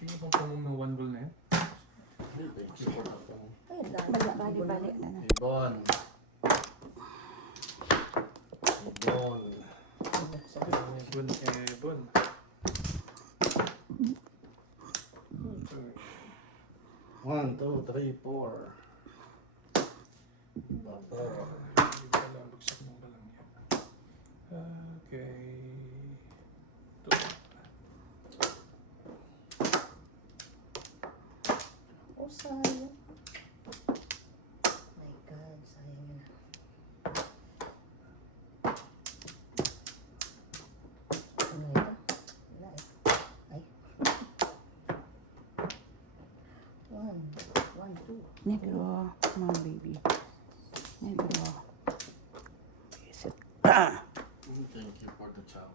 Tingin mo kung may 1 ball na yan. Balik na na. Ibon. Ibon. Ebon. 1, 2, 3, 4. Bato. Hindi ko alam, bagsak mo ka lang yan. Okay. Ito. Oh, sayang. My God, sayang yun. Ano ito? Wala eh. Ay. 1, 2. Negro, come on baby. Negro. Is it? Thank you for the chow.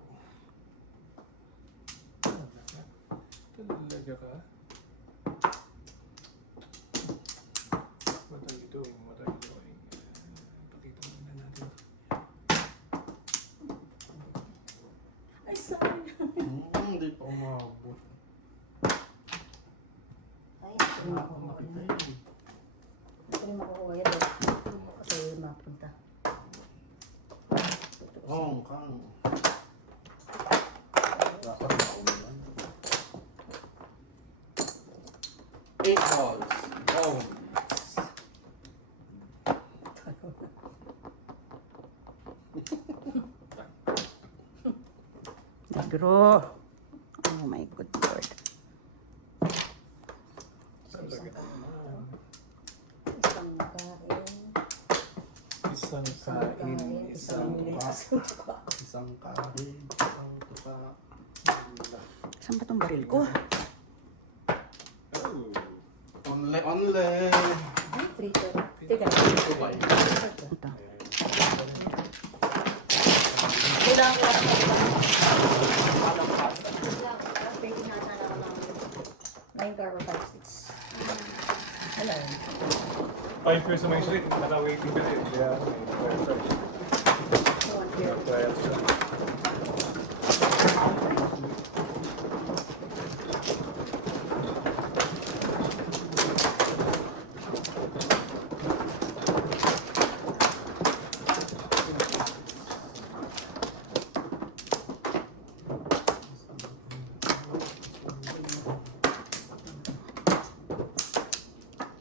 Talaga ka? What are you doing? What are you doing? Pakita muna natin. Ay, sayang. Hindi pa umabot. Ay, Wala akong makita yun. Hindi ko rin makukuha yan. Kasi mapunta. Hong Kong. Dapat maulan. 8 balls. Oh. Negro. Oh my good Lord. Talaga naman. Isang kain. Isang kain, isang tuka. Isang kahig. Isang tuka. Saan ba tong baril ko? Oh. Only, only. Ay, 3. Teka. Dubai. Ito. Kailangan ko lang. Pwede nga sana ako ng 9 car or 5, 6. Hello. Ay, pero sa may street, naka-waiting ka rin. Kaya, may search. Trial siya.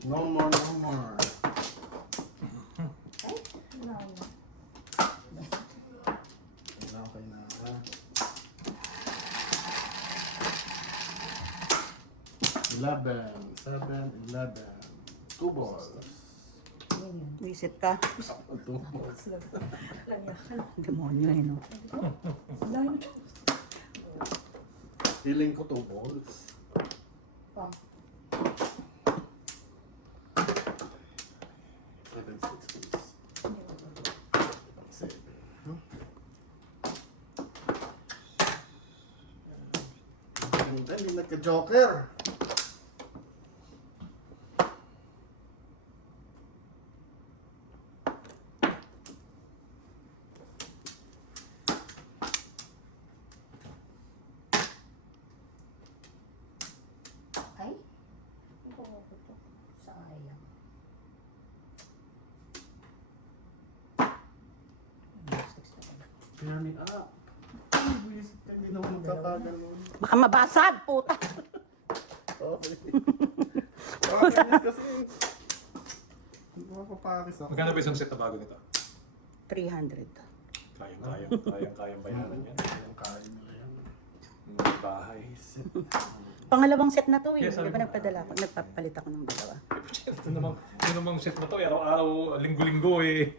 No more, no more. Ay, wala ko na. Okay na. 11, 7, 11. 2 balls. Yan yun. Visit ka. 2 balls. Demonyo eh, no? Lain ito. Feeling ko 2 balls. Oh, 7, 6 please. 7. Hindi nagka-joker. ay. Ito ko ito. Sayang. Pinami up. Ay, buwisit ka. Hindi naman magkakaganon. Baka mabasag, puta. Okay. Bakit kasi? Hindi ko mapaparis ako. Magkano ba isang set na bago nito? 300. Kayang bayaran yan. Ang kain nila yan. May bahay. Pangalawang set na to eh. Yes, Di ba sabi- nagpadala ako? Nagpapalit ako ng dalawa. Ito namang set na to, araw-araw, linggo-linggo eh.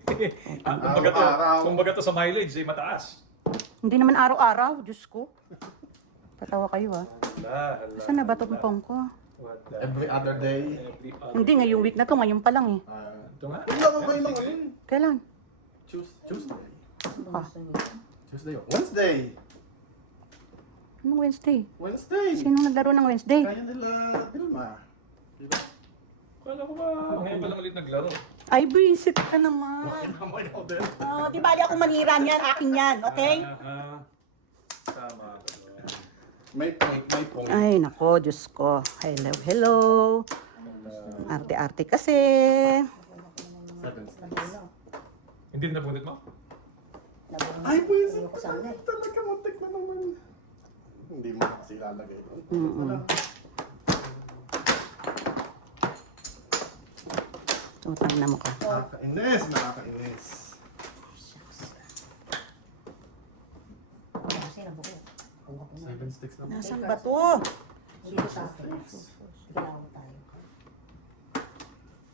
Araw-araw. Kumbaga to sa mileage eh, mataas. Hindi naman araw-araw, Diyos ko. Patawa kayo ah. Hala. Saan na ba itong pong ko? What the- Every other day. Every other- Hindi, ngayong week na to. Ngayon pa lang eh. Ito nga. Hindi ako kayo lang alin. Kailan? Tuesday. Ano Ah. gusto niyo? Tuesday. Wednesday. Anong Wednesday? Wednesday. Sinong naglaro ng Wednesday? Kaya nila Vilma. Diba? Kala ko ba, ngayon pa lang ulit naglaro. Ay, visit ka naman. Kinamay ako din. Oh, di ba ako manira niyan? Akin yan, okay? Tama ka doon. May point. Ay, nako, Diyos ko. Hello, hello. Arte-arte kasi. 7 sticks. Nabuno. Hindi na bunit mo? Nabuno. Ay, buwisit Ayoko sana eh. talaga, matik na naman. Hindi mo kasi ilalagay doon. Mm-mm. Utang na mo ka. Nakakainis, nakakainis. Kasi nabuno. Kung ako na. 7 sticks naman. Nasaan ba to? Dito sa akin. Galaw tayo.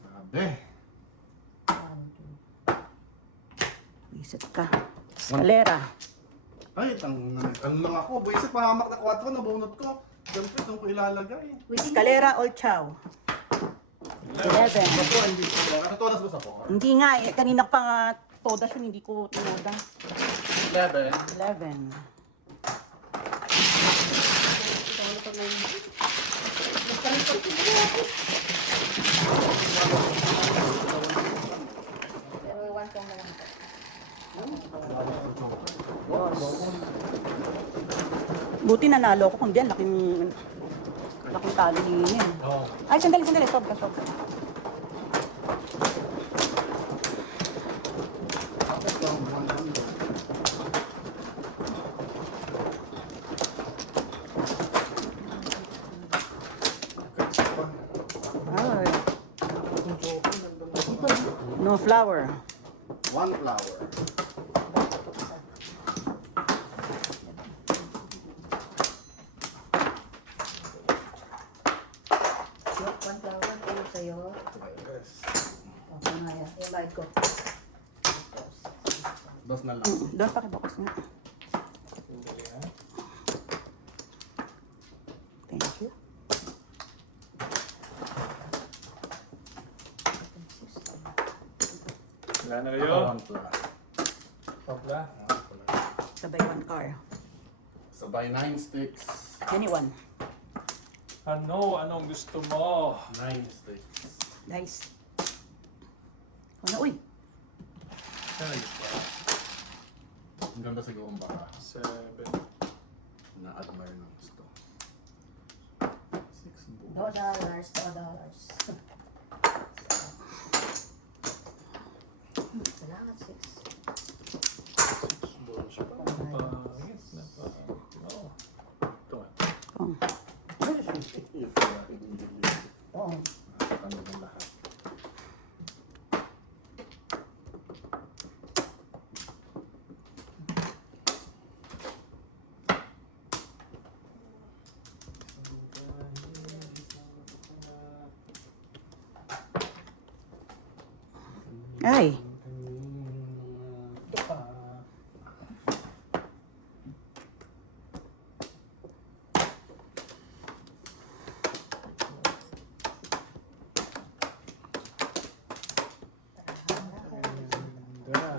Grabe. 1, 2. Visit ka. Escalera. Ay, ano lang ako, buwisit, pahamak na 4, nabunot ko. Siyempre, doon ko ilalagay. Escalera all chow. 11. Ako, hindi ko. Ano to, nas ba sa po? Hindi nga eh. Kanina pa nga todas yun. Hindi ko tinoda. 11. 11. Pero 1 kong na lang ito. Buti nanalo ko kung diyan. Laking talo din yun. Oo. Ay, sandali. Sobra. Ay. No flower. 1 flower. Yung 1 flower kayo sa'yo. Yes. Okay nga yan. Yung bayad ko. Dos na lang. Doon pakibukas nga. Sandali, ha? Thank you. Wala na kayo. 1 flower. Papla. Sabay one car. Sabay 9 sticks. Anyone. Anong gusto mo? 9 sticks. Guys. Ano, uy. Ano gusto? Ang ganda siguro ang baka 7. na-admire ng gusto. 6 $2. bucks. $2. Salamat, 6. Bullshit. Napangit. Oo. Ito nga. Oh. Oo. Nasa kanya ng lahat. Ay. Ganda.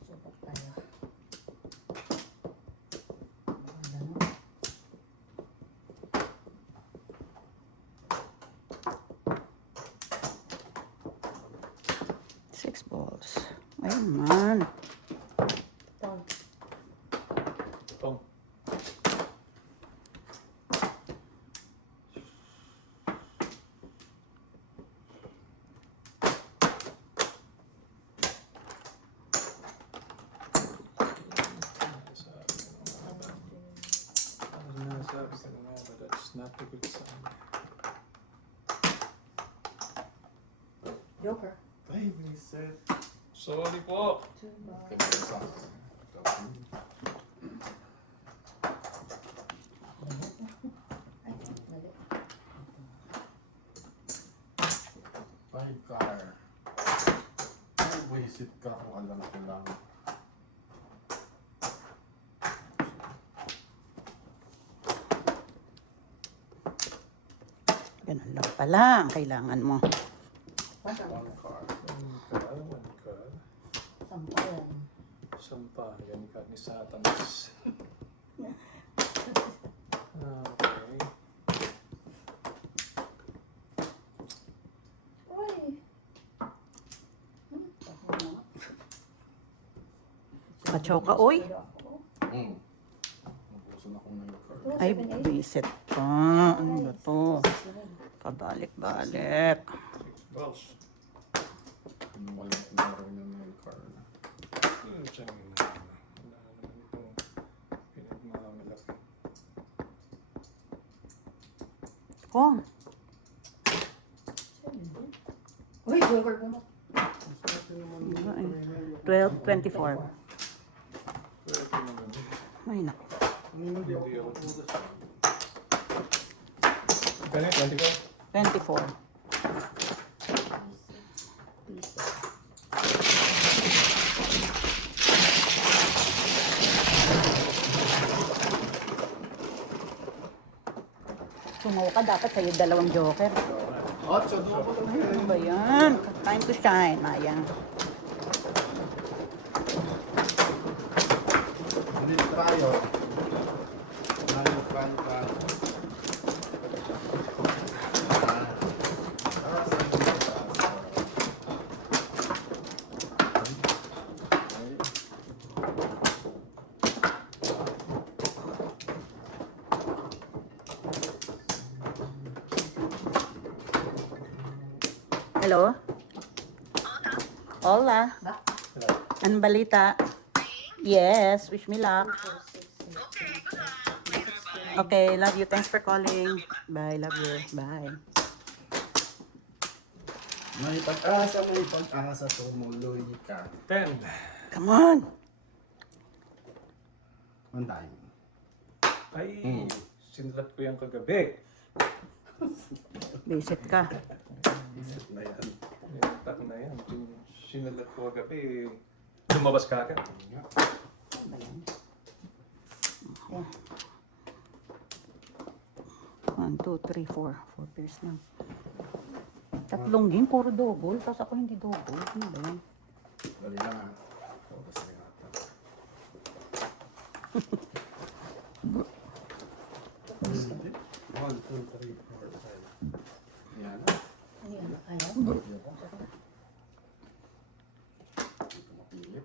Subok tayo. Six balls. Ayun man. Tong. Tong. Sinasabi ko na nga ba, that's not a good sign. Joker. Ay, reset. Sorry po. Kaya isa. Ay, mali. 5 car. Ay, buwisit ka kung alam ko lang. Ganun lang pala ang kailangan mo. 1 car. One car. Sampayan. Sampayan ka ni Satanas. Okay. Uy! Pachoka, oy. Nabusan ako ng card. Ay, visit pa. Ano ba to? Pabalik-balik. Balls. Wala akong ng card. Siyang wala naman itong pinagmamalaki. Kong. Uy, joker po mo. 12:24. Pwede naman. Ay, naku. Hindi ako. Ganit, 24. 24. Sumaw ka, dapat sa'yo dalawang joker. 8, double lang yan. Ano ba yan? Time to shine, Maya. Hindi tayo. Nangyapan ka. Hello? Hola. Anong balita? Yes, wish me luck. Okay, love you. Thanks for calling. Bye, love you. Bye. May pag-asa, tumuloy ka. 10. Come on. One time. Ay, sinulat ko yan kagabi. Visit ka. Isip na yan. Yung tak na yan. Sinulat ko kagabi. Lumabas ka agad. One, two, three, four. 4 pairs lang. Tatlong game, puro double. Tapos ako hindi double. Ano ba yan? Dali lang ha. Focus na yata. One, two, three, four, five. Yan. Ano yan? Ayaw? Dito mapilip.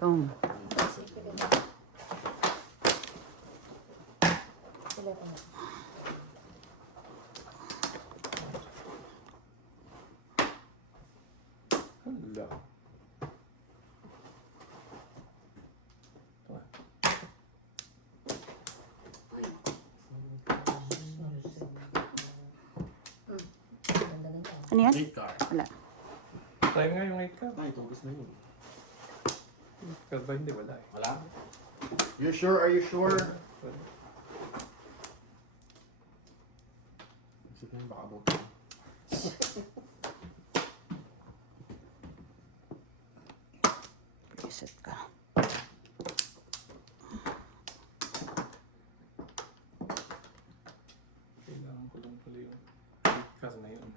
Tom. Sila ko na. Hala. Ganda na yan. Ano yan? 8 card. Wala. Tayo nga yung 8 ka. Ay, tugis na yun. Pero ba hindi, wala eh. Wala? You sure? Are you sure? Wala. Sige, baka buti. Visit ka. Kailangan ko lang pala yung kasi na yun.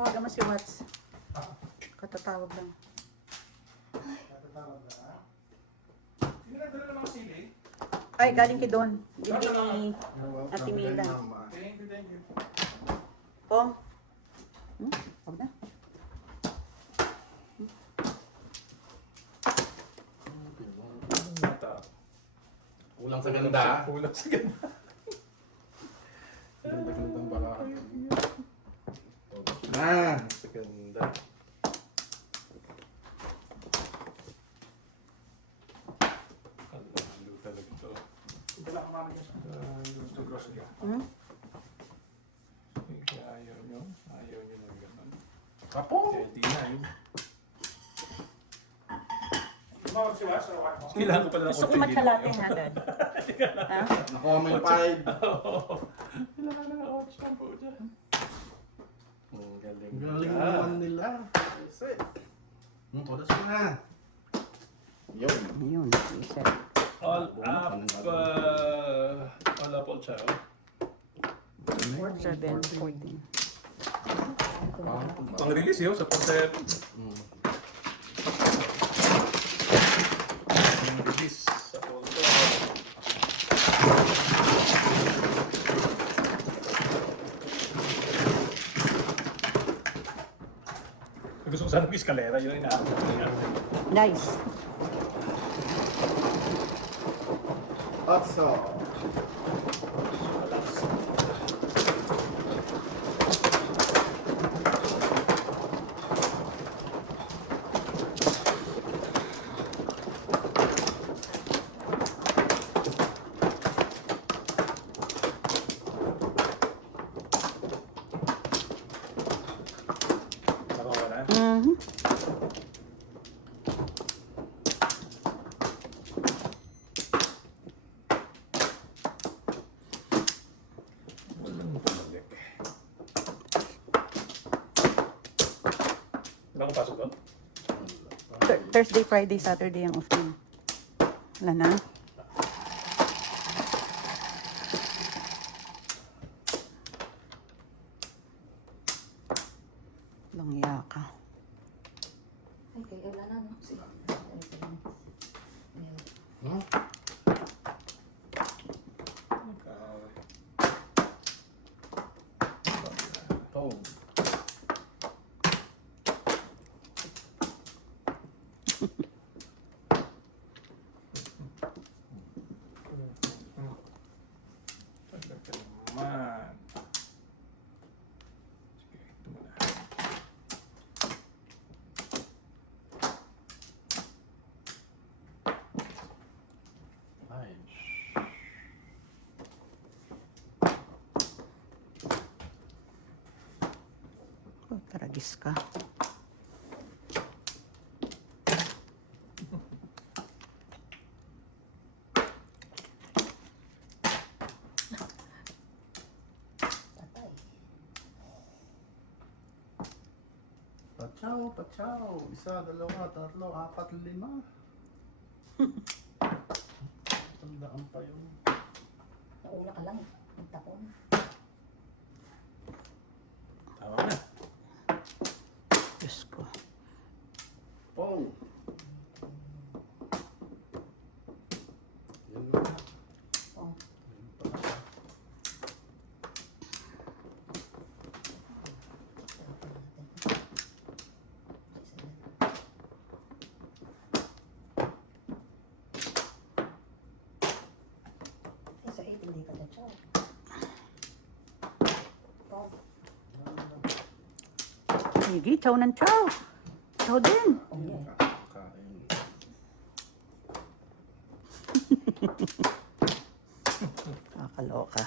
Tawagan mo si Watts. Katatawag lang. Pinagdala naman sili. Ay, galing kay Don. Bili ni Ate Mila. Thank you. Pong. Huwag na. Mata. Kulang sa ganda. Kulang sa ganda. Ganda-gandang baka. Ah! Sa ganda. Halo talaga to. Gusto grocery. Hmm? Kaya ayaw nyo ng gano'n. Kapo! Kaya di na yun. Kailangan ko pala ng Gusto ko konting matcha latte ginawa. ha, Dad. Ha? Nako, may 5. Kailangan na ng shampoo dyan. Ang galing. Galing naman nila. Todas ko na. Yun. Ayun, visit. All apple chow. 7:14. Pang-release yun sa Porter. Gusto ko sana ng eskalera, yun yung inaakit ko niya. Nice. Hot sauce. Nakuha na. Mhm. Wala akong pasok doon? Thursday, Friday, Saturday ang off niya. Wala na. Langya ka. Ay, kaya wala na, no? Sige. Huh? Oh. Tagal ka naman. Sige, ito muna. Ay. Oh, taragis ka. Patay. Pachaw, pachaw. Isa, dalawa, tatlo, apat, lima. Tandaan pa yun. Nauna ka lang. Magtapon. Tama na. Diyos ko. Pong. Yun na. Oh. Yun pala. Eh, sa 8, hindi ka na chow. Oh. Sige, chow ng chow. Chow din. Yun, kakain. Kakaloka.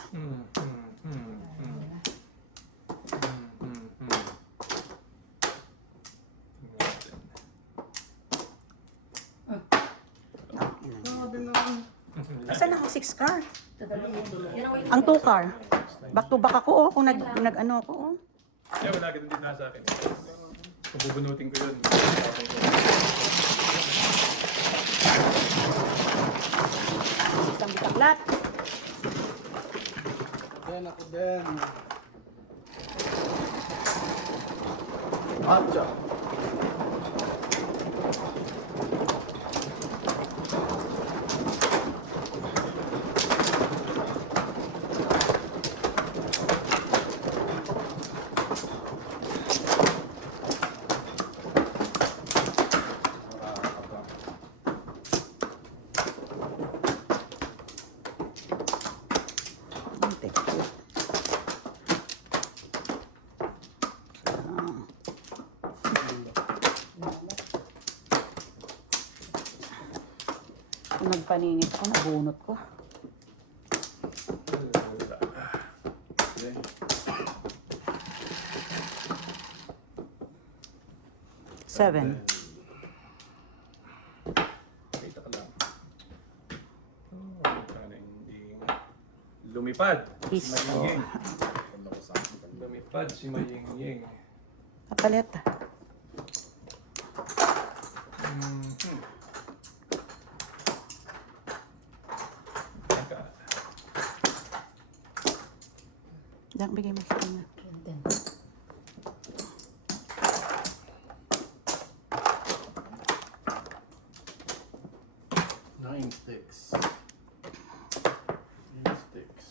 Grabe naman. Asan ako 6 car? Ito dalawa. Yun ang Ang 2 car. Back to back ako oh. Kung nag-ano ako oh. Eh, wala ka din nasa akin. Kung bubunutin ko yun. Isang bitaklat. Ako din. Atcha. Ang texture. Kung nagpaningit ko, nabunot ko. Seven. Kita ka lang. Sana hindi lumipad. Si Is- Maying. Lumipad si Maying. Kapalit. Diyan, bigay mo sa kanya. Yun din. Nine sticks. Nine sticks.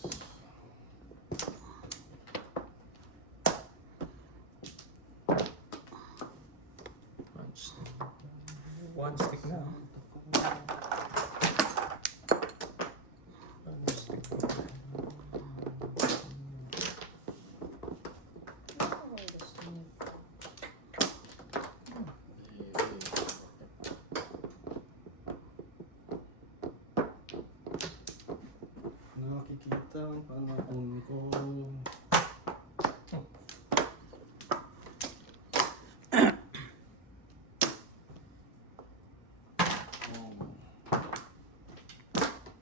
One stick na. One stick. Nakikita ang panahon ko.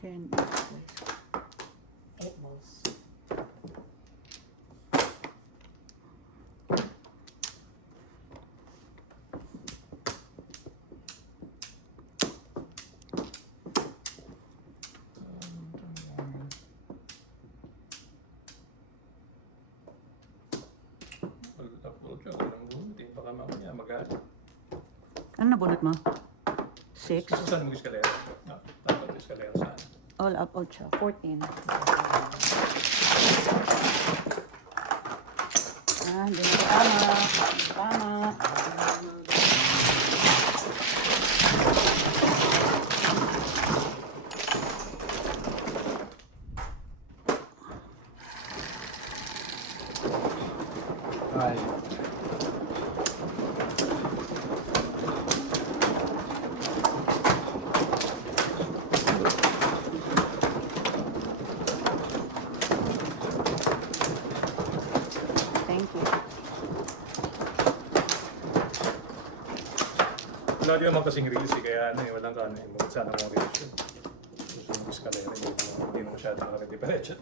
Ten. 8 balls. Upload siya. Walang bunutin. Baka mamaya magalit. Ano nabunot mo? 6. Saan mo eskalera? Dapat eskalera saan? All up, all siya. 14. Ah, hindi na tama. Tama. Ay. Thank you. Wala din naman kasing reels eh, kaya ano eh, walang kano eh. Bakit sana mong reels yun? Gusto mong eskalera, hindi mo masyadong nakadiparetsa.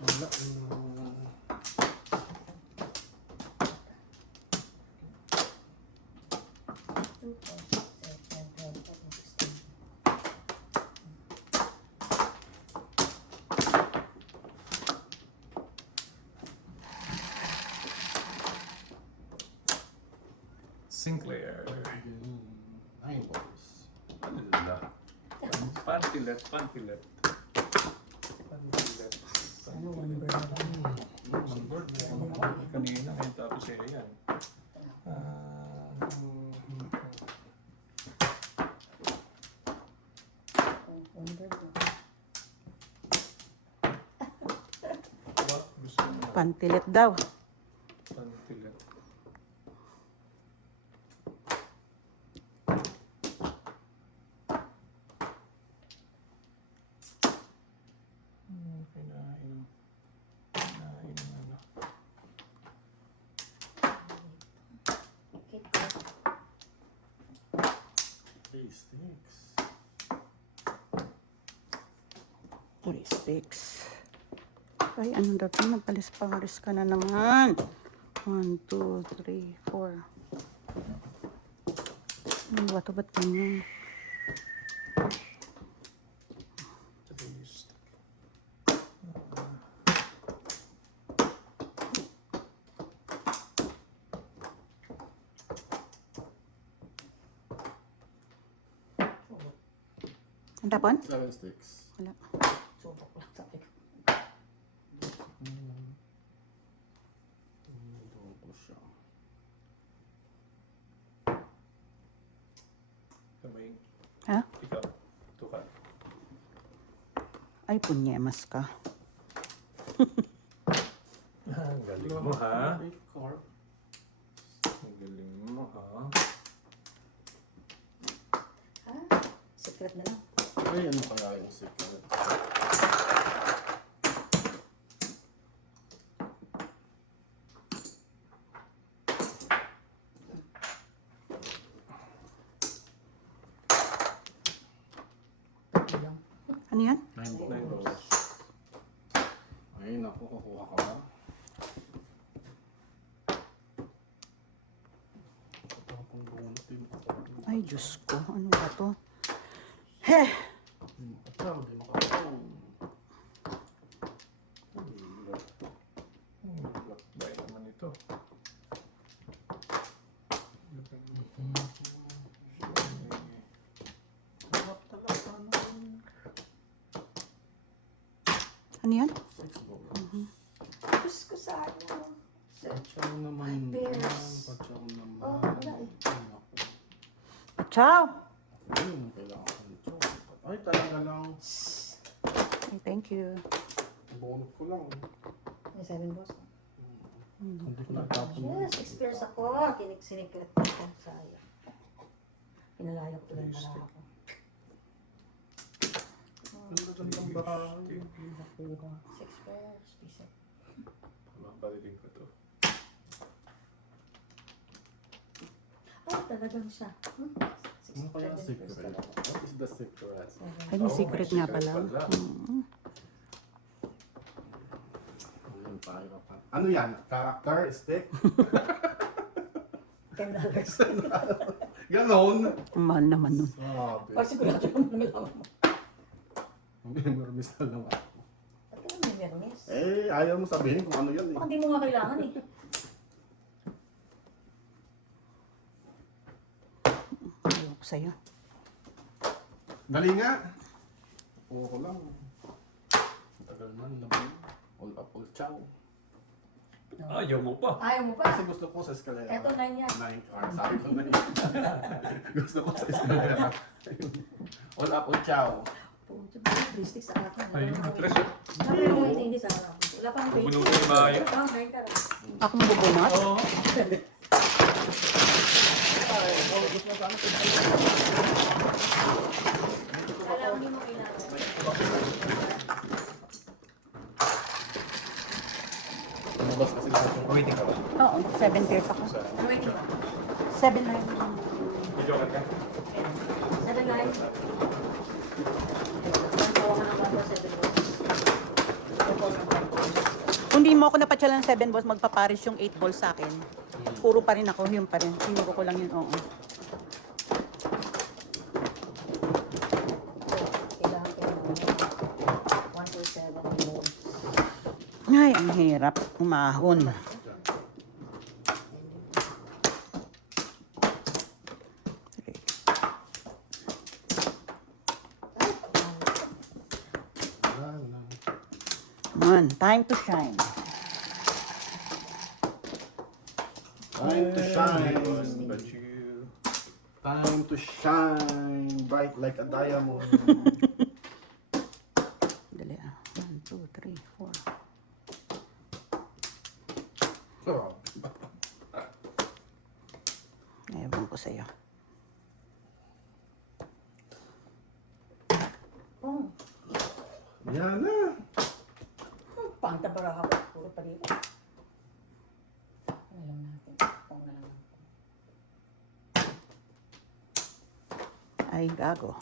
Wala. 2, 4, 6, 7, 10, 12, 13, 16. Sinclair. 9 balls. Wala. Pantilet, pantilet. Pantilet. Ano, 1 bird na lang. One bird. Kanina ngayon tapos eh, ayan. Oh, 1 bird na. Gusto mo? Pantilit daw. Pantilet. Kinain. Kinain ano. Keep it. 3 sticks. 3 sticks. Ay, ano daw ito? Nagpalis-palis ka na naman. 1, 2, 3, 4. Ano ba ito? Ba't ganyan? Taste. Ang tapon? 7 sticks. Wala. Subok lang sabi ko. Doon ko siya. Kamay. Ha? Ikaw. Tuka. Ay, punyemas ka. Ang galing mo ha. 8 cards. Ang galing mo ha. Ah, secret na lang. Ay, ano kaya yung secret? Tatlo lang. Ano yan? 9 Nine balls. balls. Ay, naku, kukuha ka ba? Tapong bunutin ako. Ay, Diyos ko. Ano ba ito? Heh! Hindi makakapong. Baik naman ito. Ano yan? 6 balls. Diyos ko sayang. Pachaw naman. Bears. Pachaw naman. Oh, wala eh. Ciao! Ayun, kailangan ko nito. Ay, talaga lang. Thank you. Bonus ko lang. May 7 boss. Hindi ko natapon. Yes, experience ako. Sinikret ko. Sayang. Pinalayak ko lang pala ako. Ang gagandang barahan. Yung nakuha. 6 pairs. Piso. Mabalitin ko to. Oh, talagang siya. Ano kaya secret? What is the secret? Ay, may Oh, secret may nga secret pala. pala. Ayun, pahirapan. Ano yan? Character? Stick? $10. Ganon. Ang mahal naman nun. Sabi. Pag sigurado naman nalaman mo. Mamimirmis na lang ako. Ba't ka naman may mermis? Eh, ayaw mo sabihin kung ano yan eh. Baka di mo nga kailangan eh. Ayaw ko sa'yo. Dali nga. Oo ko lang. Tagal man naman. All up, all chow. Ayaw mo pa. Ayaw mo pa. Kasi gusto ko sa escalera. Eto 9 yan. 9 or sabi ko 9. Gusto ko sa escalera. All up, all chow. Puto ba? 3 sticks sa akin. Ayun, tres. Sabi mo hindi sa akin. Wala pang 20. Bubunutin yung bahay. Oh, 9 ka lang. Ako mabubunot? Oo. Ay, oh, gusto mo sana. Kala ko hindi mo kailangan. Lumabas kasi lahat yung Waiting ka ba? Oo, 7 pairs ako. Sa Ano waiting ba? 7 na yun. video ka? 7 line. Tawa ka ng 1 boss, 7 boss. Tapos ng 1 boss. Kung di mo ako napatsala ng 7 balls, magpaparis yung 8 balls sa akin. Puro pa rin ako, yun pa rin. Sinuro ko lang yun, oo. Kailangan 1 to 7 boss. Ay, ang hirap umahon. Come on, time to shine. Time to shine. But you... Time to shine. Bright like a diamond. Dali ah. 1, 2, 3, 4. Oh. Ewan ko sa'yo. Oh, Yan na. panta baraha ko. Puro pa rin. Ano lang natin. Pong na lang. Ay, gago.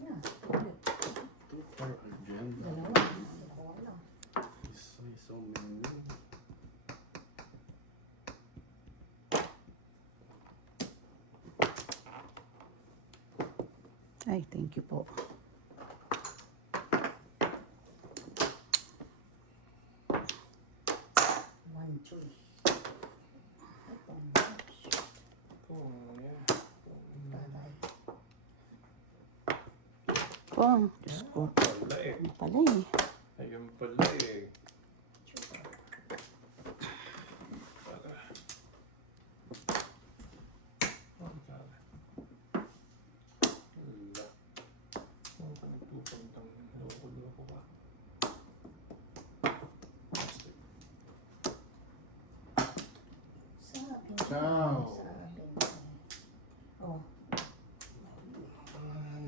Yeah. Two for agenda. Dalawa. Dalawa lang. So many. Ay, thank you po. One, two. Tatay. Oh, Diyos ko. Wala eh. Ano pala eh. Ayun pala eh. Sa akin. Ciao. Sa akin. Oh. Ay,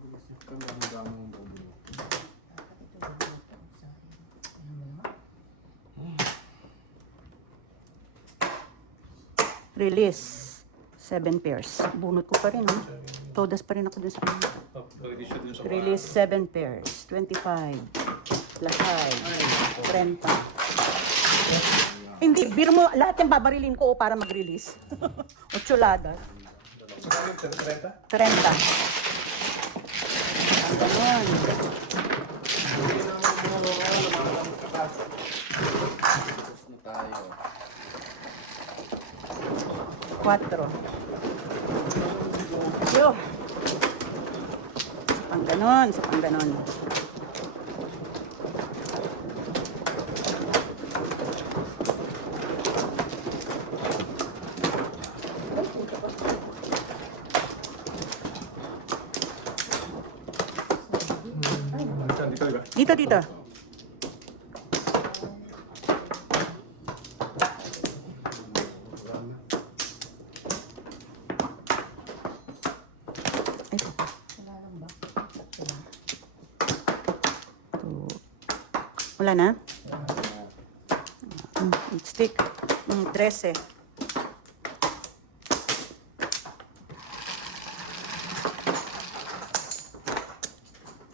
bilisip ka lang ang daming bublo. Dapat ito lang ito sa akin. Ayan mo naman. Release. 7 pairs. Bunot ko pa rin, oh. Todas pa rin ako dun sa kanya. Pwede siya dun sa Release 7 pairs. 25. Lahay. 30. Hindi, biro mo, lahat yung babarilin ko para mag-release. 8 ladas. 30? 30. ganon. Hindi naman mga lokal, lumalamang ka pa. Tapos na tayo. 4. Yo. Pang ganon, sa pang ganon. Saan dito, diba? Dito, dito. Wala na. Ay, Wala lang ba? Wala. 2. Wala na? Stick. 13.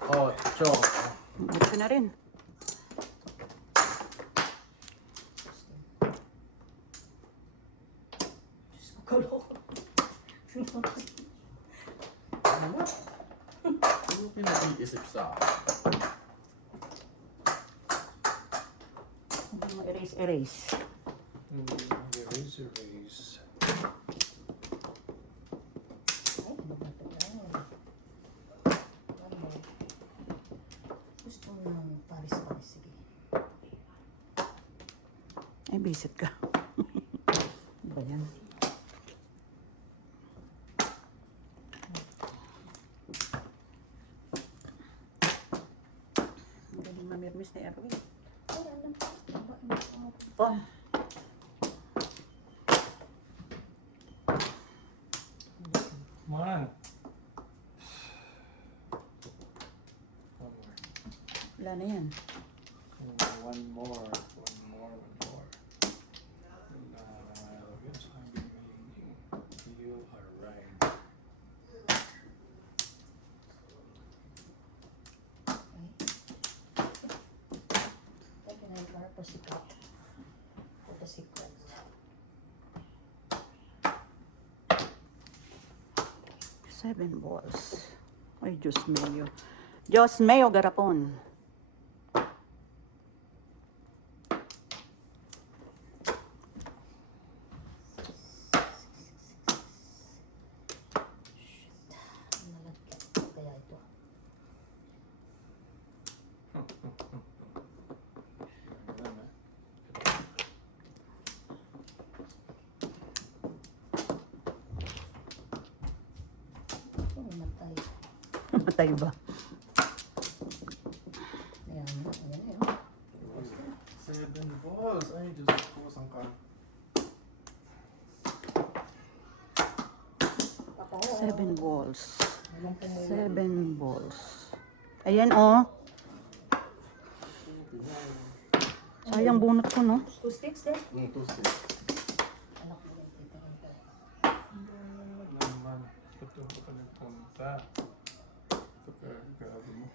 Ocho. Ulit ko na rin. Kaloko. Ano? Ano pinag-iisip sa akin? Erase, erase. Erase, erase. Ay, bumato na. Ano? Gusto mo ng paris-paris. Sige. Ay, visit ka. Ano ba yan? Ang galing mamirmis na Erwin. Wala lang. Baba, baba. Pong. Come on. Wala na yan. One more. Yes, I'm amazing. You are right. Ito na yung para sikat. Ito secret. 7 balls. Ay, Diyos mayo. Diyos mayo, garapon. Malagkit kaya ito. Ito namatay. Matay ba? Ayan, ayan, ayan. 7 balls. Ay, Diyos ko, saan ka? Ako, 7 balls. anong pumuli? 7 balls. Ayan, oh. Sayang bunot ko, no? 2 sticks din. 2 sticks. Anak ko lang dito. Naman. Ito ka nagpunta. Ito ka, grabe mo.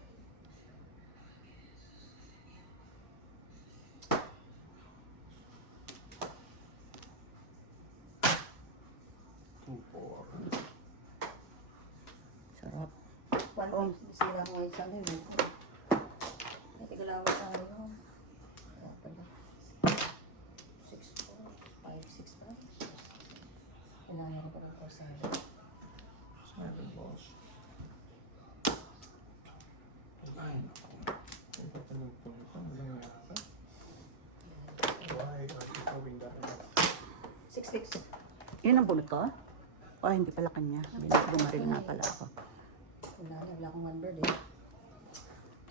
Sarap. One Oh. sira ko ngayon sa akin. May tigalawa sa akin. Kaya pala. 6, 4, 5, 6, 5. Kailangan ko ng kasama. 7 balls. Ay, naku. Ito ka nagpunta. Walang yata. Why are you having that much? 6 sticks. Yun ang bunot ko? Oh, hindi pala kanya. Bumaril nga pala ako. Wala akong one bird eh.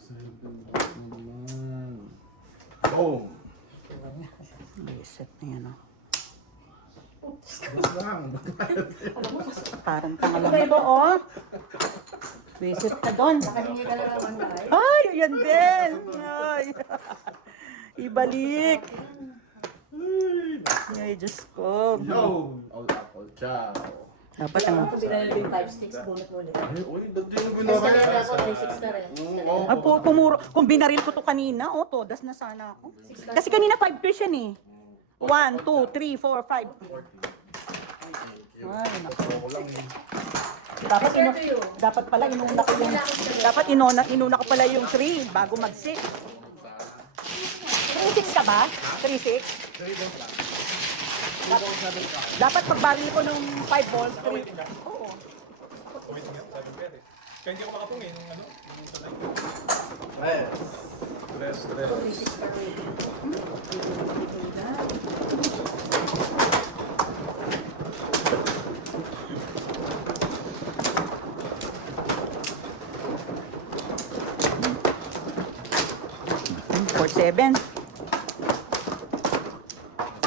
7 balls na naman. Boom! Reset na yan, oh. Bas lang. Parang tanga lang ito, oh. Reset ka doon. Nakahingi ka lang naman na eh. Ay, yan din. Ay. Ibalik. Ay, Diyos ko. Yo! All apple. Ciao. Dapat ang... Ako binayad ko yung 5 sticks, bunot mo ulit. Ay, uy, dati yung Mas ginawa. kanina ako, 3 6 na rin. Ay, pumuro. Kung binaril ko to kanina, oh, todas na sana ako. Kasi kanina 5 fish yan eh. 1, 2, 3, 4, 5. Ay, naku. Ako lang eh. Dapat, Sir, to you. dapat pala inuna ko yung, dapat inuna ko pala yung 3 bago mag 6. 3-6 ka ba? 3-6? Dapat pagbaril ko nung 5 balls, 3. Oo. Wait nga, sabi ko yan eh. Kaya hindi ako makapungin yung ano, yung sa live. Yes. Stress. 36 per week. For 7.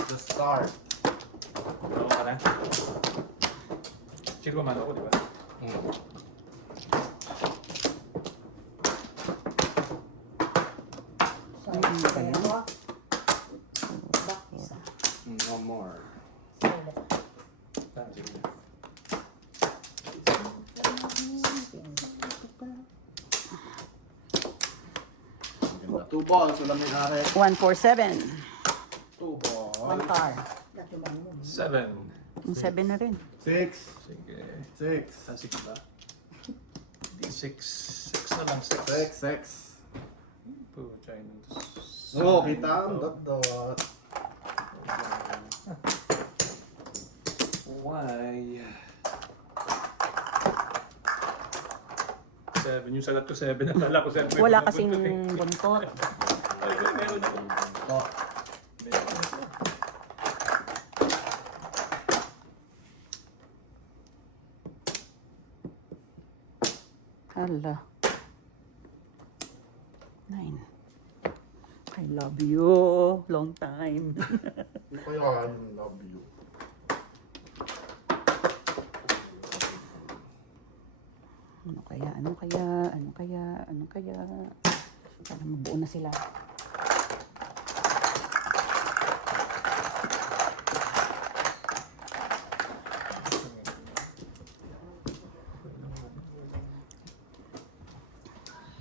The start. Oo ka na. Chill man ako, di ba? So, dalawa. Back isa. No more. Ah, sige. Ganda. 2 balls. Wala may aret. 1-4-7. 2 balls. One car. Natuman mo. 7. Yung 7 na rin. 6. Sige. 6. Saan 6 ba? Di 6. 6 na lang. 6. 6. Pucha, yun. Oo, kita ang dot. Why? 7. Yung salat ko 7. Akala ko 7. Wala kasing buntot. Ay, meron ako. Oh. Meron ako. Hala. 9. I love you. Long time. Yung kaya, I love you. Ano kaya? Ano kaya? Ano kaya? Ano kaya? Para mabuo na sila.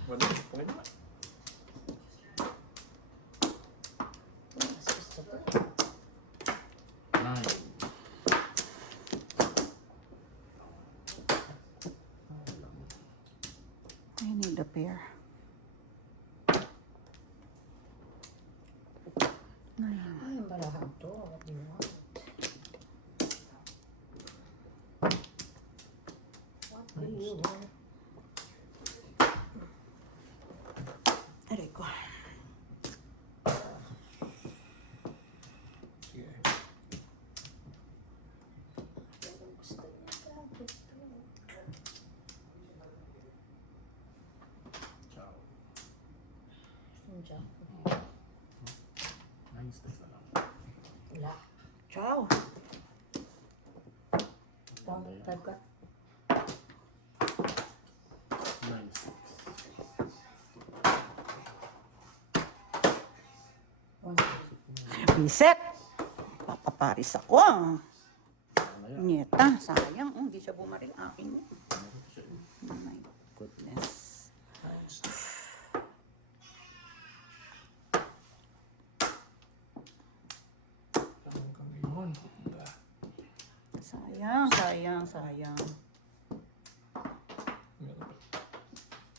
Wala. Pungin mo. Nine. I need a pair. 9. Ay, ang balahan to. What do you want? What do you want? Aray ko. Sige. Gusto niya kapit to. Ciao. Gusto mo siya? 9 sticks na lang. Wala. Ciao. Pang 5 ka. 9 sticks. Reset. Papaparis ako. Ano yan? Nyeta, sayang. Oh, hindi siya bumaril. Akin yun. Oh my goodness. Nice. Hanggang ngayon. Sayang, sayang, sayang.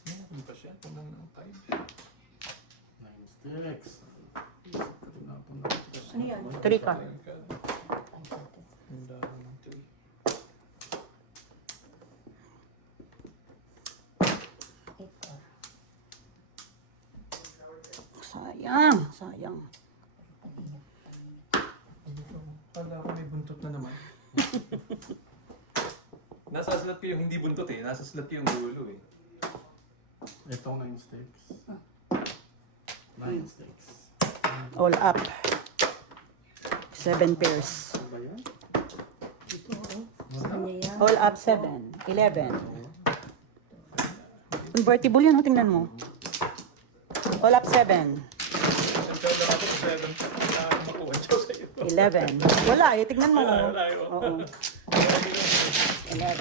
Meron pa siya. Kung ng 5. 9 sticks. Ano yan? 3 ka. Ang dami ng 3. Sayang, sayang. Kala ko may buntot na naman. Nasa slot ko yung hindi buntot eh. Nasa slot ko yung dulo eh. Ito 9 sticks. 9 sticks. All up. 7 pairs. Ano ba yan? Ito, oh. Sa kanya yan. All up 7. 11. Convertible yun, oh, tingnan mo. All up 7. Nagkaw lang ako sa 7 na makuha siya sa iyo. 11. Wala eh, tignan mo. Wala, wala, Oo. 11. Nine.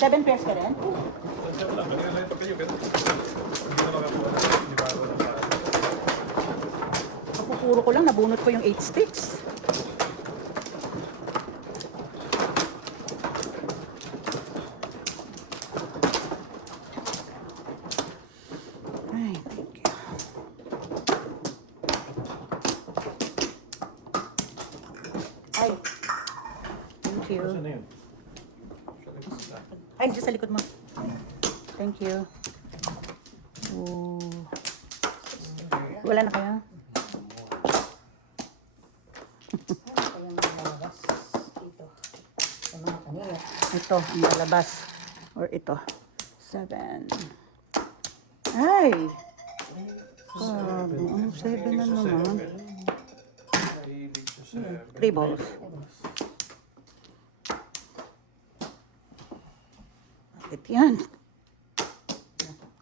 7 pairs ka rin? Wala, wala, wala pa kayo. Pero hindi na makakuha na. Hindi ba ako lang para. Kapupuro ko lang, nabunot ko yung 8 sticks. Ay, thank you. Ay. Thank you. Saan na yun? Ay, dito sa likod mo. Thank you. Ooh. Wala na kaya? Ano kayang lalabas dito? Sa mga kanila. Ito, ang lalabas. Or ito. 7. Ay! Ang 7 na naman. Mahilig siya sa 3 balls. Bakit yan?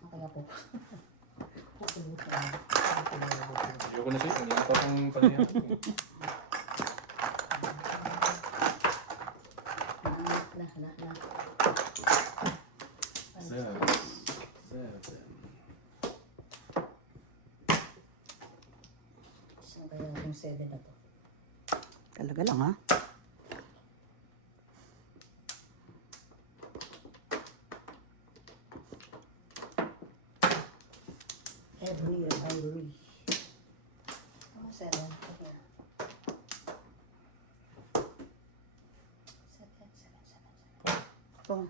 Kaya po. Ayoko na siya. Hindi pa akong panayan. Na. 7. Saan kaya yung 7 na to? Talaga lang, ha? Every Ivory. Oh, 7. Okay. 7. Ito.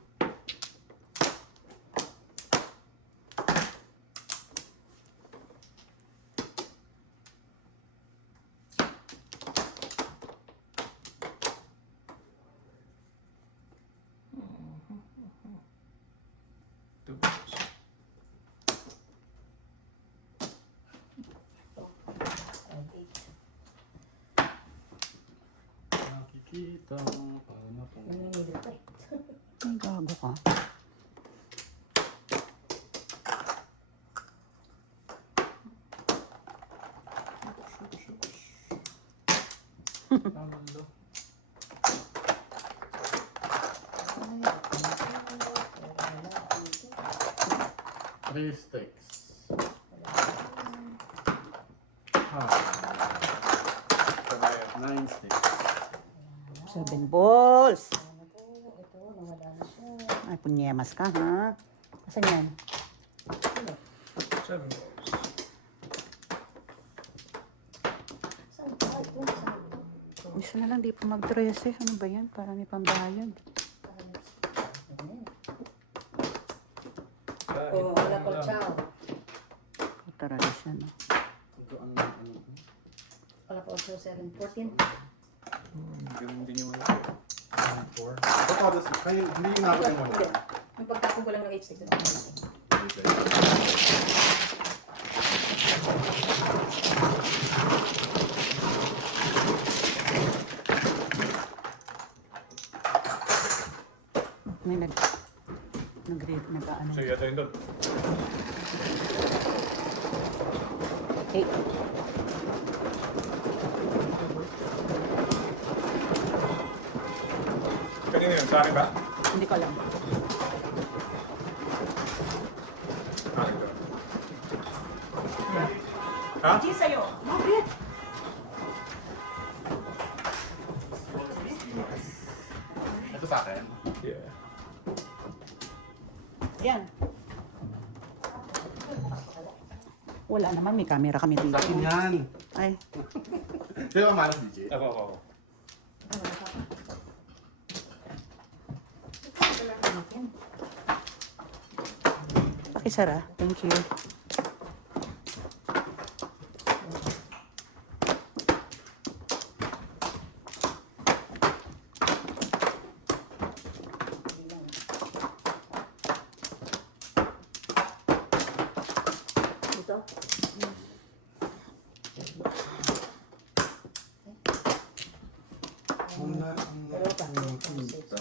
Two. Nakikita mo paano po. Nangingilit pa eh. Ay, gago ka. Talo. Three sticks. Nine sticks. 7 balls. Ano po? Ito, nawala na siya. Ay, punyemas ka, ha? Asan yan? Ano? 7 balls. Saan? Saan? Isa na lang, di pa mag-13. Ano ba yan? Para may pambayad. Oh, wala pa siya. Tarali siya, no? Wala pa siya 7. 14. Ganun din yung 4. Ito, kayo, hindi yung nakakita mo Hindi. na. Ang pagtapon ko lang ng 8 sticks. May nag-ano. So, yata yun doon. 8. Kanina yun, sa akin ba? Hindi ko alam. Akin doon. Ha? Hindi sa'yo. Mabit. Ito sa akin. Yeah. Yan. Wala naman, may camera kami dito. Sa akin yan. Ay, Sino ang malas, DJ? Ako. pakisara. Thank you. Dito. Una, Dalawa pa. ang Ay, kita. ito pa.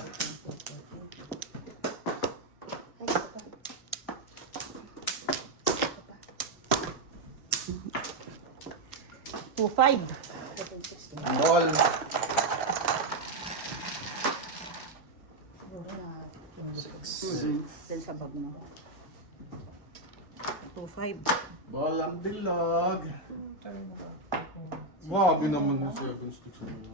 2-5. All. Siguro na yung 6. Then sa bag mo. 2-5. Balang dilag. Tayo mo ka. Grabe naman yung 7 sticks na yun.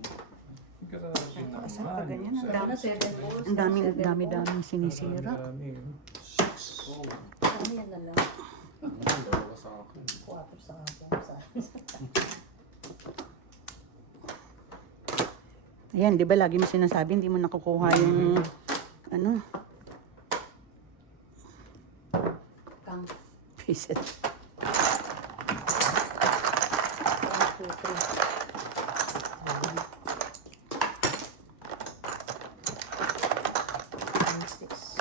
Grabe naman. Saan pa ganyan? Ang Ano, dami. 7 balls? Ang dami-daming sinisira. Dami. 6. Oh, Ano yan na lang? dalawa sa akin. 4 sa akin. Ayan, di ba lagi mo sinasabi, hindi mo nakukuha yung, ano, Kang. visit. 1, 2, 3. 6.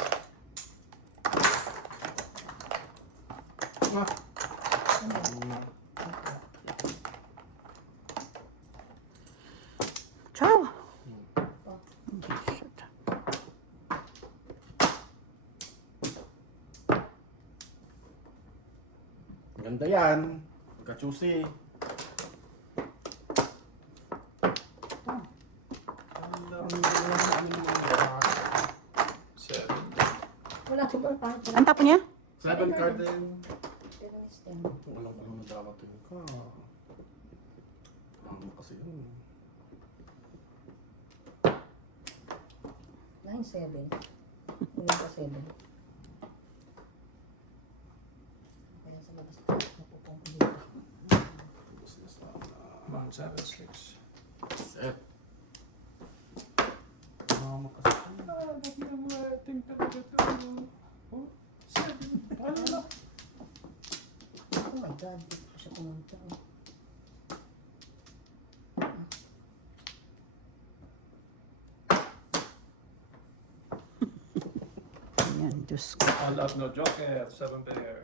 Ah, Ciao! Oh. Visit. ganda yan. Pagka-choosy. Seven. Wala ko ba? Pangit Ang tapo niya? 7 card din. Walang Walang nadarating ka. Ano kasi yun. 9-7. Wala ka 7. Kaya sa labas ko, napupong ko dito. Tapos na sana. Mount 7, 6. Set. Mama kasi. Ba't naman ating talaga ito? Oh, 7. Ano na? Oh my God, dito ko siya pumunta. Ayan, Diyos ko. All out, no joker. 7 pair.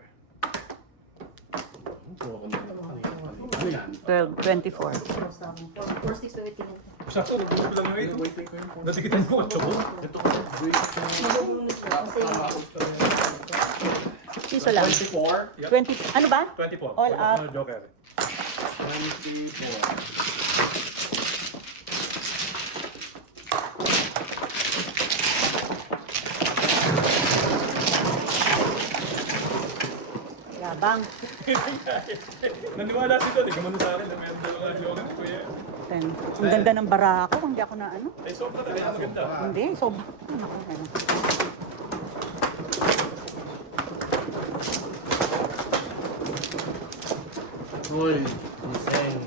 Ano yan? 12, 24. Basta akong 4-6 ba waiting ito? Sakto, nagpapit lang na ito. Waiting ko yung phone. Natikitan mo 8 mo. Ito kasi break. Magugulit ko kasi Piso lang. 24. 20, ano ba? 24. All out. No joker. 24. Yabang. Naniwala si Tony, gumano sa akin na mayroon dalawang joker ni Kuya. 10. Ang ganda ng bara ko, hindi ako na ano. Ay, sobra talaga. Ang ganda. Hindi, sobrang. Ano. Uy, insane.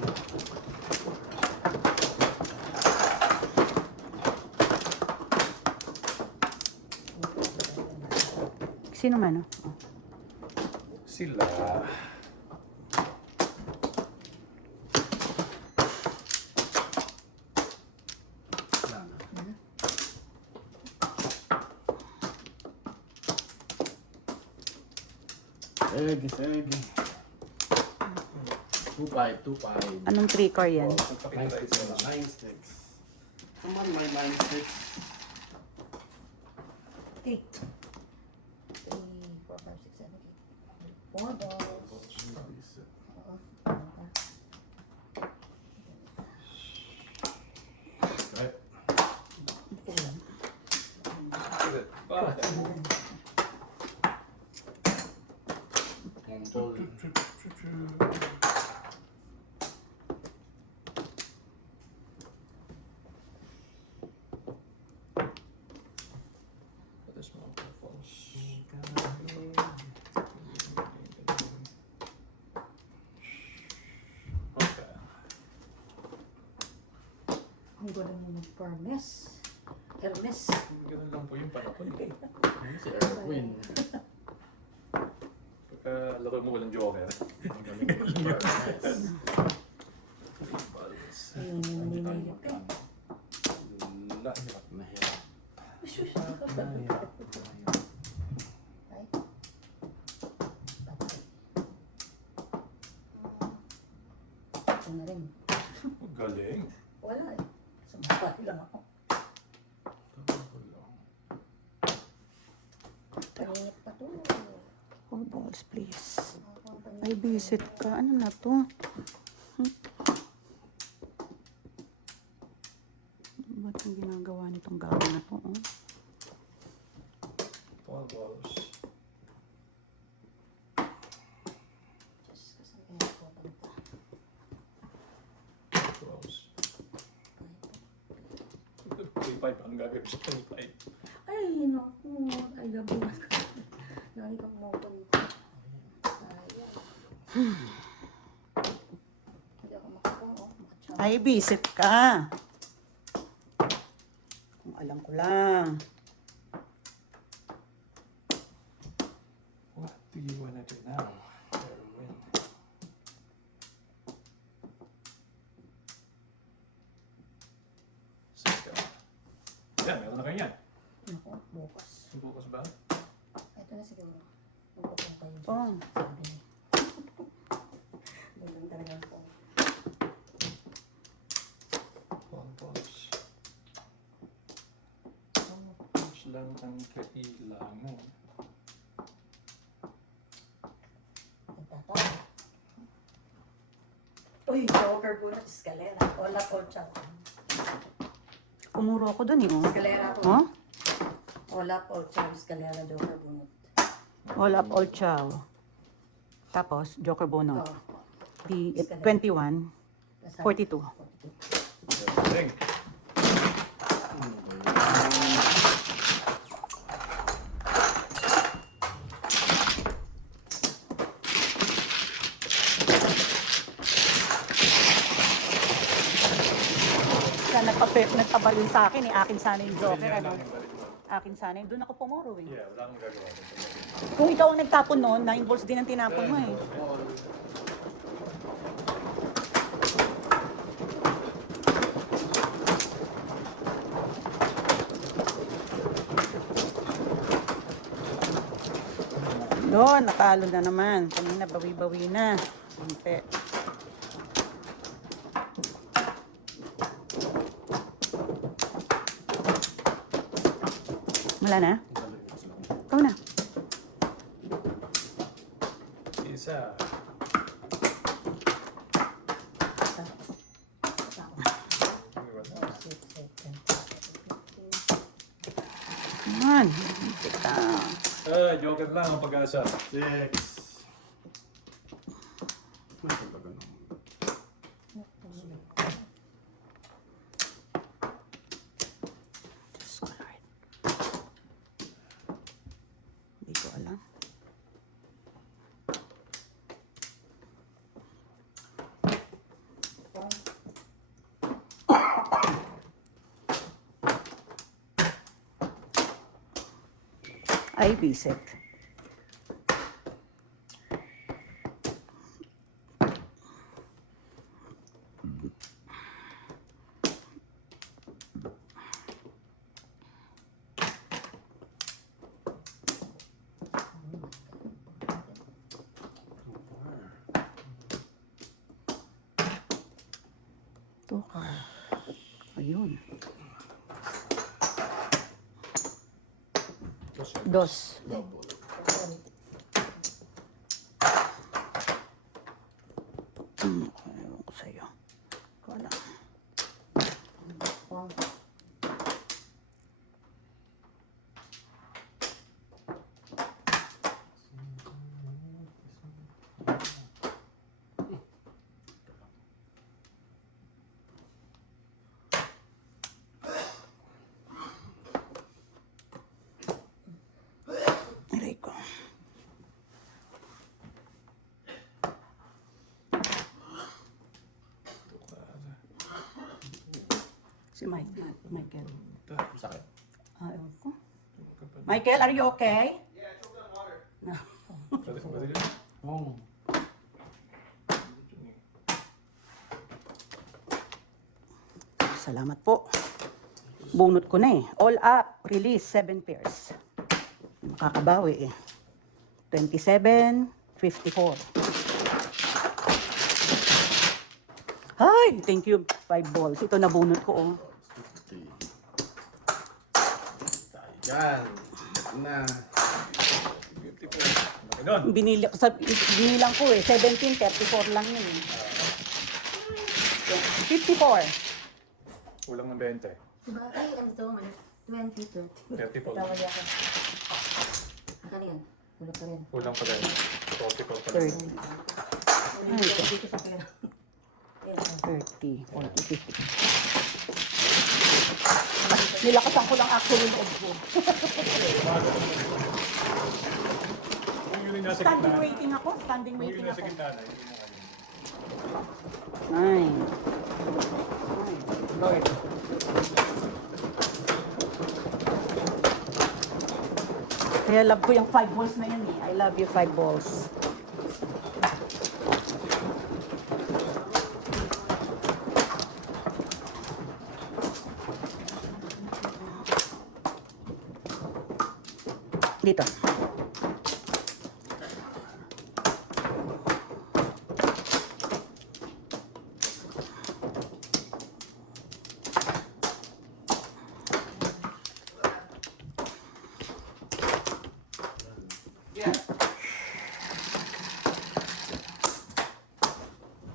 Sino man, oh? Sila. Segi, segi. 2-5, 2-5. Anong 3 core yan? 9 sticks. 9 sticks. Come on, my 9 sticks. 8. 3, 4, 5, 6, 7, 8. 4 balls. Oo. Right. Bakit? Control. What is more false? Okay. Ang galing mo mag-Hermes. Hermes. Ganun lang po yung panahon. Ano si Erwin? Pagka laro mo walang joker. Ang galing ko si Erwin. Ayun, naninilig ka. Hirap na hirap. Ay. Patay. Ito na rin. Galing. Wala eh. Sumasali lang ako. Paningit pa to. 4 balls, please. Ay, visit ka. Ano na to? Ba't ang ginagawa nitong gawa na to? Oh? 4 balls. 25. Ang gagawin sa 25. Ay, naku. Ay, gabunas ko. Nakikap mo ko nito. Sayang. Hindi ako makakuha. Oh, makachama. Ay, visit ka. Kung alam ko lang. What do you wanna do now? Erwin? System. Yan, meron na kayo yan. Naku, bukas. Bukas ba? Ito na siguro. Magpapong kayo dyan. Oh. Sabi niya. Ganun talaga ako. Pulse. Pulse lang ang kailangan. Nagtatawa. Uy, joker po na escalera. Wala po siya. Kumuro ako dun eh. Oh. Escalera po. Oh? Wala po siya. Escalera, joker bunot. All up, all chow. Tapos, Joker Bono. Ito. Di 21, 42. Galing. Kaya nagpabalin sa akin eh. Akin sana yung Joker. Ganyan Ano? lang yung balik mo. Akin sana yun. Doon ako pumuro eh. Yeah, wala akong gagawa. Kung ikaw ang nagtapon noon, 9 balls din ang tinapon mo eh. Doon, natalo na naman. Kanina, bawi-bawi na. Kunti. Wala na? Ikaw na. Isa. Come on. Kita. Joker lang ang pag-asa. 6. May pagdaga naman. Diyos ko, Lord. Hindi ko alam. Ay, visit. Tukar. Ayun. Dos. Ewan ko sa'yo. Ko alam. Aray ko. Si Michael. Sakit. Ewan ko. Michael, are you okay? Oh. Salamat po. Bunot ko na eh. All up, release, 7 pairs. Makakabawi eh. 27, 54. Hi, thank you, 5 balls. Ito nabunot ko oh. 50. Tayo dyan. Na. Beautiful. Laki nun. Binilang ko eh. 17, 34 lang yun eh. 54. Kulang ng 20. Diba? Ay, ano to? 20, 30. 30 po. Tawag ako. Ano yan? Wala pa rin. Kulang pa rin. 40 po pa 30. rin. Wala pa dito sa pera. Ayan. 30, 40, 50. Wala pa Nilakasan ko lang actually loob ko. Kung yun yung nasa Standing gitna. waiting ako. Standing Kung yun waiting yung nasa ako. gitna na, hindi mo kaya. Ay. Lord. Kaya love ko yung 5 balls na yun eh. I love you 5 balls. Dito.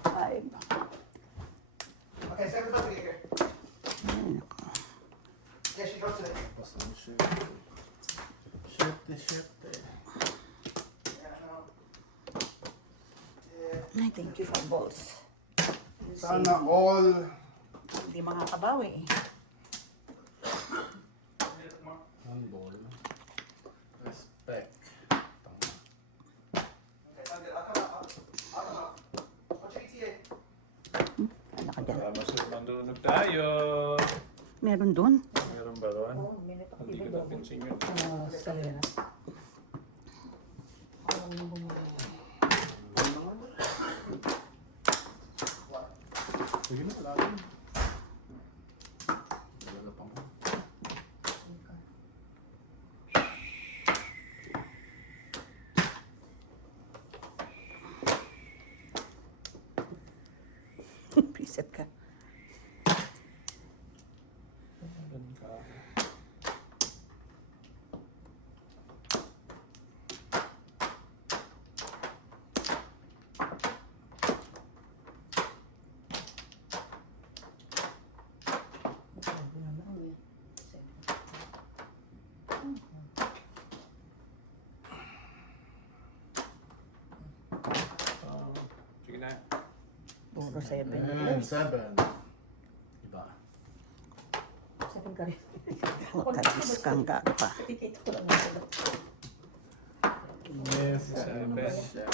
Five. Okay, second battery here. Ay, nako. Yeah, she drops it. Basta ang shit. Yeah, no. Yeah. Ay, thank you 5 balls. Sana all. Hindi makakabawi eh. Handball. Respect. Tama. Okay, sound good. I'll come out. I'll come out. What's your ETA? Ano ka dyan? Masarap mandunog tayo. Meron dun? Meron ba doon? Oo, minute ako Hindi ko dito. napinsin yun. Escalera. Alam mo bumaba. Sige na, wala rin. Wala pa mo. Preset ka. Meron ka. Sabi na lang eh. Sige na. Puro 7. And 7. Iba. 7 ka rin. Makadiskangga pa. Tikita ko lang ako. Yes, Seven. siya.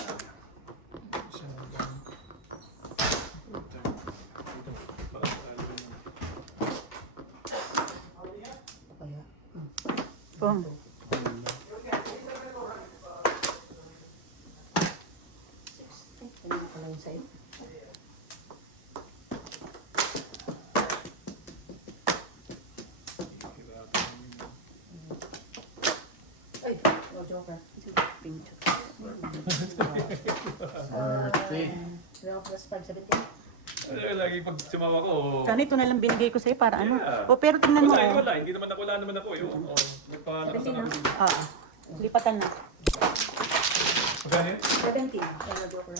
Kaya, Boom. ano na pala yung sa'yo? Ay, no joker. Pincho. 30. Now plus 517. Lagi pag sumawa ko. Sana ito na lang binigay ko sa'yo para ano. Yeah. O pero tingnan mo. Wala, Oh. wala. Hindi naman ako, wala naman ako. Yung, nagpalakas na ako. Ah, lipatan na. Magkano yun? 17. Ay, no joker.